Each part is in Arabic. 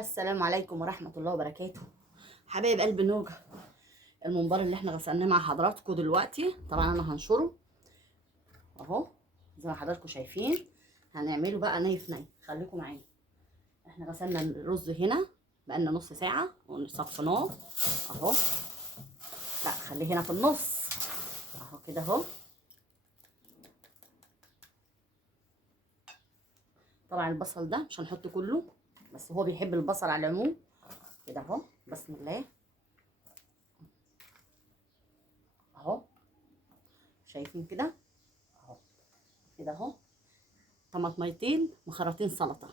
السلام عليكم ورحمة الله وبركاته. حبايب قلب نوجة، الممبار اللي احنا غسلناه مع حضراتكم دلوقتي طبعا انا هنشره اهو زي ما حضراتكم شايفين. هنعمله بقى ني في ني، خليكم معايا. احنا غسلنا الرز هنا بقالنا نص ساعة وصفيناه اهو. لا خليه هنا في النص اهو كده اهو. طبعا البصل ده مش هنحط كله، بس هو بيحب البصل على العموم كده اهو. بسم الله اهو، شايفين كده اهو كده اهو. طماطميتين وخراطين سلطه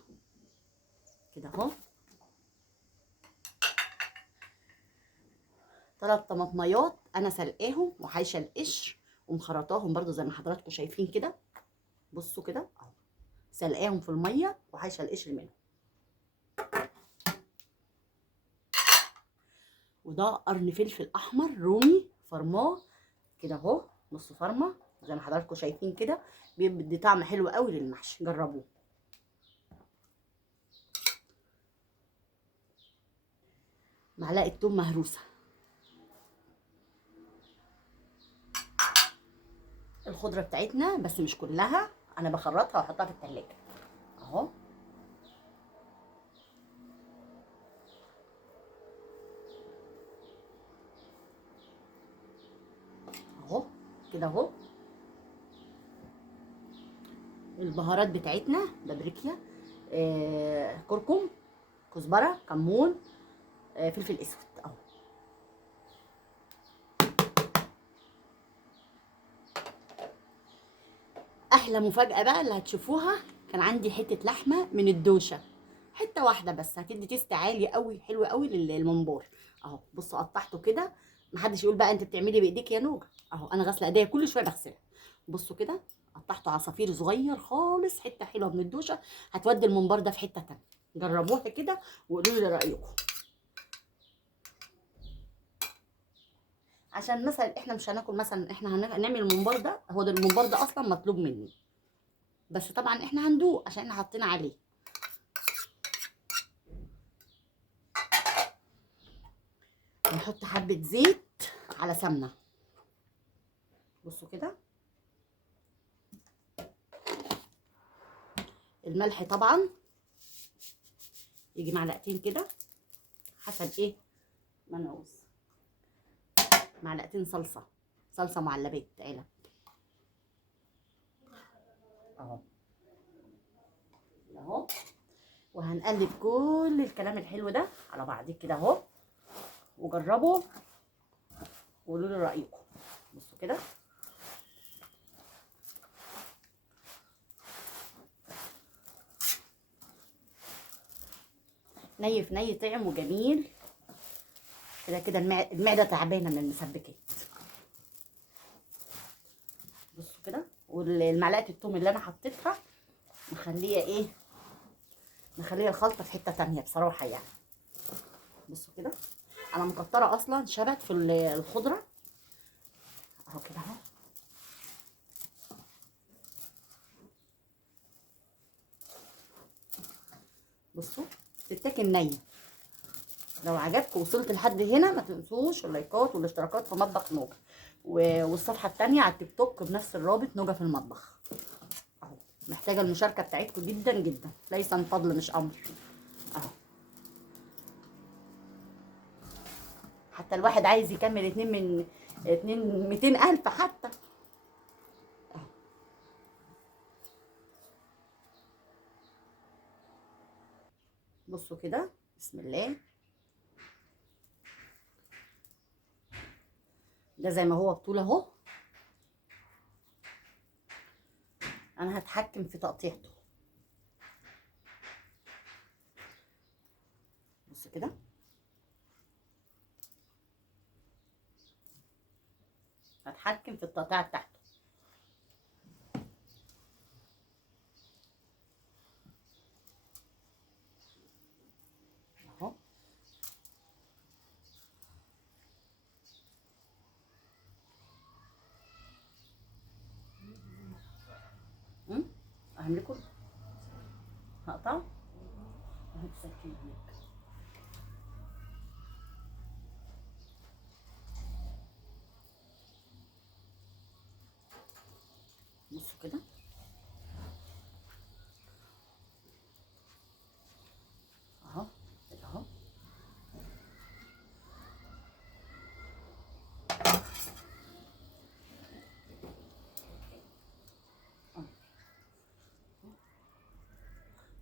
كده اهو. 3 طماطميات انا سلقاهم وحايشه القشر ومخرطاهم برضو زي ما حضراتكم شايفين كده. بصوا كده اهو، سلقاهم في الميه وحايشه القشر منهم. وده قرن فلفل احمر رومي فرماه كده اهو، نص فرمه زي ما حضراتكم شايفين كده. بيدي طعم حلو قوي للمحشي، جربوه. معلقه توم مهروسه. الخضره بتاعتنا بس مش كلها، انا بخرطها واحطها في التلاجة اهو. اهو كده اهو. البهارات بتاعتنا بابريكا، كركم، كزبره، كمون، فلفل اسود اهو. احلى مفاجاه بقى اللي هتشوفوها، كان عندي حته لحمه من الدوشه، حته واحده بس هتدي تيست عالي قوي حلو قوي للممبار اهو. بصوا قطعته كده، محدش يقول بقى انت بتعملي بايديك يا نوجه اهو، انا غاسله ايديا كل شويه بغسلها. بصوا كده قطعته عصافير صغير خالص، حته حلوه من الدوشه هتودي الممبار ده في حته تانيه. جربوها كده وقولوا لي رايكم. عشان مثلا احنا مش هناكل، مثلا احنا هنعمل الممبار ده، هو ده الممبار ده اصلا مطلوب مني، بس طبعا احنا هندوق عشان احنا حاطين عليه. هنحط حبه زيت على سمنه. بصوا كده. الملح طبعا يجي معلقتين كده حسب ايه ما نعوز. معلقتين صلصه، صلصه معلبات علب اهو اهو. وهنقلب كل الكلام الحلو ده على بعضيه كده اهو، وجربوا وقولوا لي رايكم. بصوا كده. ني في ني طعم وجميل كده كده. المعده تعبانه من المسبكات. بصوا كده. والمعلقه التوم اللي انا حطيتها مخليه ايه، مخليه الخلطه في حته تانية بصراحه يعني. بصوا كده، انا مكتره اصلا شبت في الخضره اهو كده اهو. بصوا تتاكل نيه. لو عجبكم وصلت لحد هنا ما تنسوش اللايكات والاشتراكات في مطبخ نوجة، والصفحه التانية على التيك توك بنفس الرابط نوجة في المطبخ اهو. محتاجه المشاركه بتاعتكم جدا جدا، ليس من فضل مش امر اهو. حتى الواحد عايز يكمل 200,000 حتى اهو. بصوا كده بسم الله. ده زي ما هو بطول اهو. انا هتحكم في تقطيعته. بصوا كده. هتحكم في التقطيع بتاعته اهو. اعمل لكم هقطع اهو بسكين هناك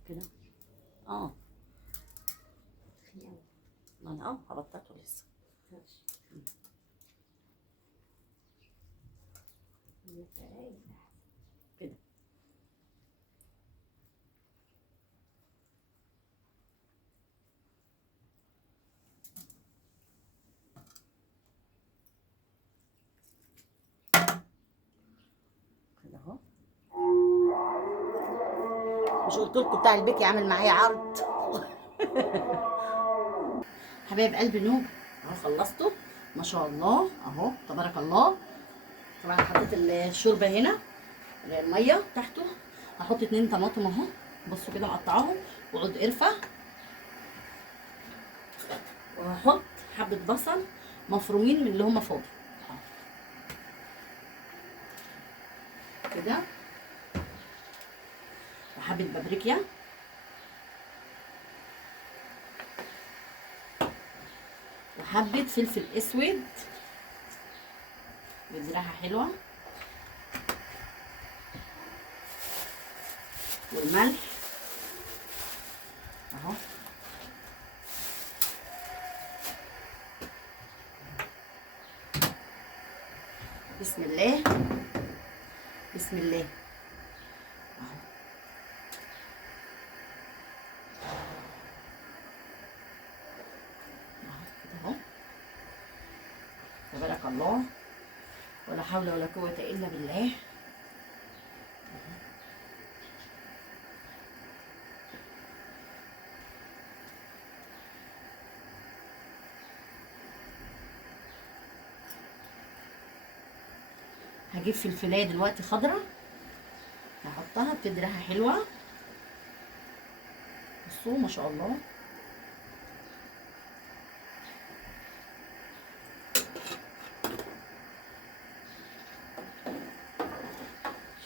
كده. اه ما انا هبطته لسه كده. كده اهو. مش قلت لكم بتاع البيكي عامل معايا عرض؟ حبايب قلب نوب اهو خلصته ما شاء الله اهو تبارك الله. طبعا حطيت الشوربه هنا اللي هي الميه تحته. هحط 2 طماطم اهو بصوا كده مقطعاهم وعود قرفه. وهحط حبه بصل مفرومين من اللي هم فاضي كده. وحبه بابريكا وحبه فلفل اسود بدي ريحه حلوه. والملح اهو. بسم الله بسم الله اهو. اهو تبارك الله ولا حول ولا قوة الا بالله. هجيب فلفلايه دلوقتي خضرة هحطها بتدي ريحه حلوه. بصوا ما شاء الله.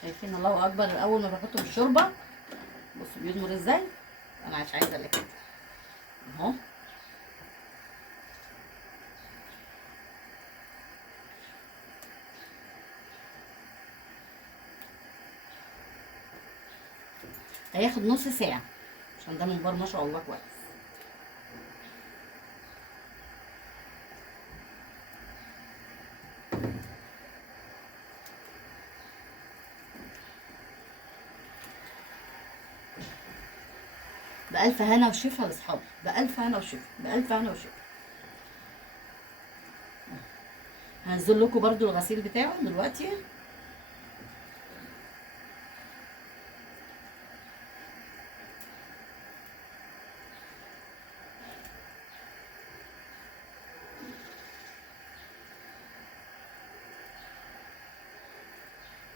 شايفين الله اكبر اول ما بحطه في الشوربه بصوا بيضمر ازاي. انا مش عايزه الا كده اهو. هياخد نص ساعه عشان ده منبار ما شاء الله كويس. بألف هنا وشفا لاصحابي. بألف هنا وشفا بألف هنا وشفا. هنزل لكم برضو الغسيل بتاعه دلوقتي.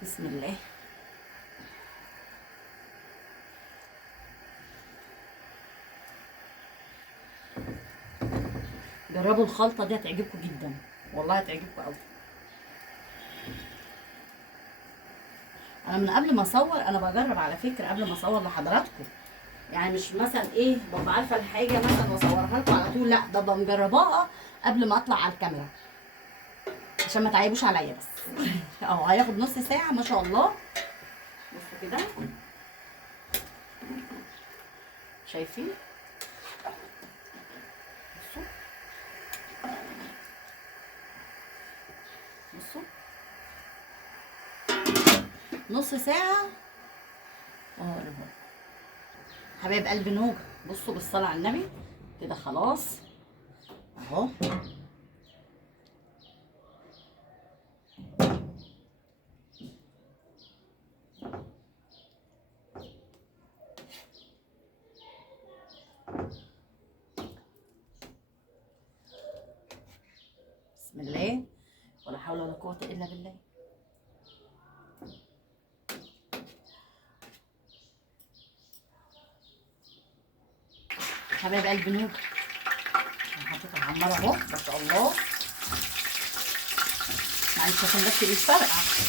بسم الله. جربوا الخلطه دي هتعجبكم جدا والله هتعجبكم قوي. انا من قبل ما اصور انا بجرب على فكره قبل ما اصور لحضراتكم. يعني مش مثلا ايه ببقى عارفه الحاجه مثلا واصورها لكم على طول، لا ده ببقى مجرباها قبل ما اطلع على الكاميرا عشان ما تعيبوش عليا بس. اهو هياخد نص ساعه ما شاء الله. بصوا كده شايفين. بصوا بصوا نص ساعه اهو. حبايب قلب نوجه بصوا بالصلاه على النبي كده خلاص اهو. بسم الله ولا حول ولا قوة إلا بالله. حبايب قلب نور انا حطيت الحمارة اهو ما شاء الله. معلش عشان بس ايه فرقة.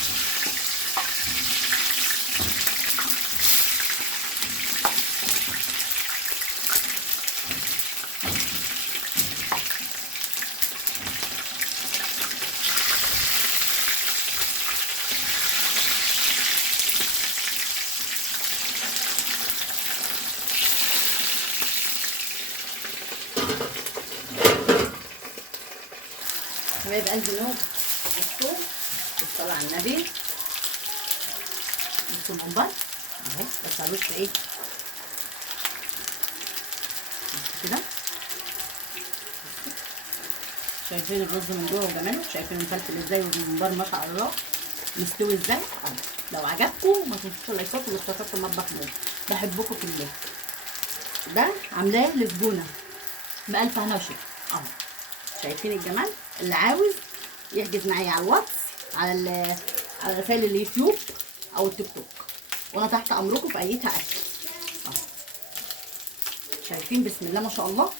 حبايب قلبي نوجه. بصوا بالصلاة على النبي. بصوا الممبار اهو، بس هرش ايه كده. شايفين الرز من جوه وجماله، شايفين مفلفل ازاي والممبار ما شاء الله مستوي ازاي. اهو لو عجبكم ما تنسوش اللايكات والاشتراكات في مطبخ نور. بحبكم في الله. ده عاملاه لزبونه بألف هنا وشفا اهو. شايفين الجمال؟ اللي عاوز يحجز معايا على الواتس، على رسائل اليوتيوب او التيك توك، وانا تحت امركم في ايتها اكل. اهو شايفين بسم الله ما شاء الله.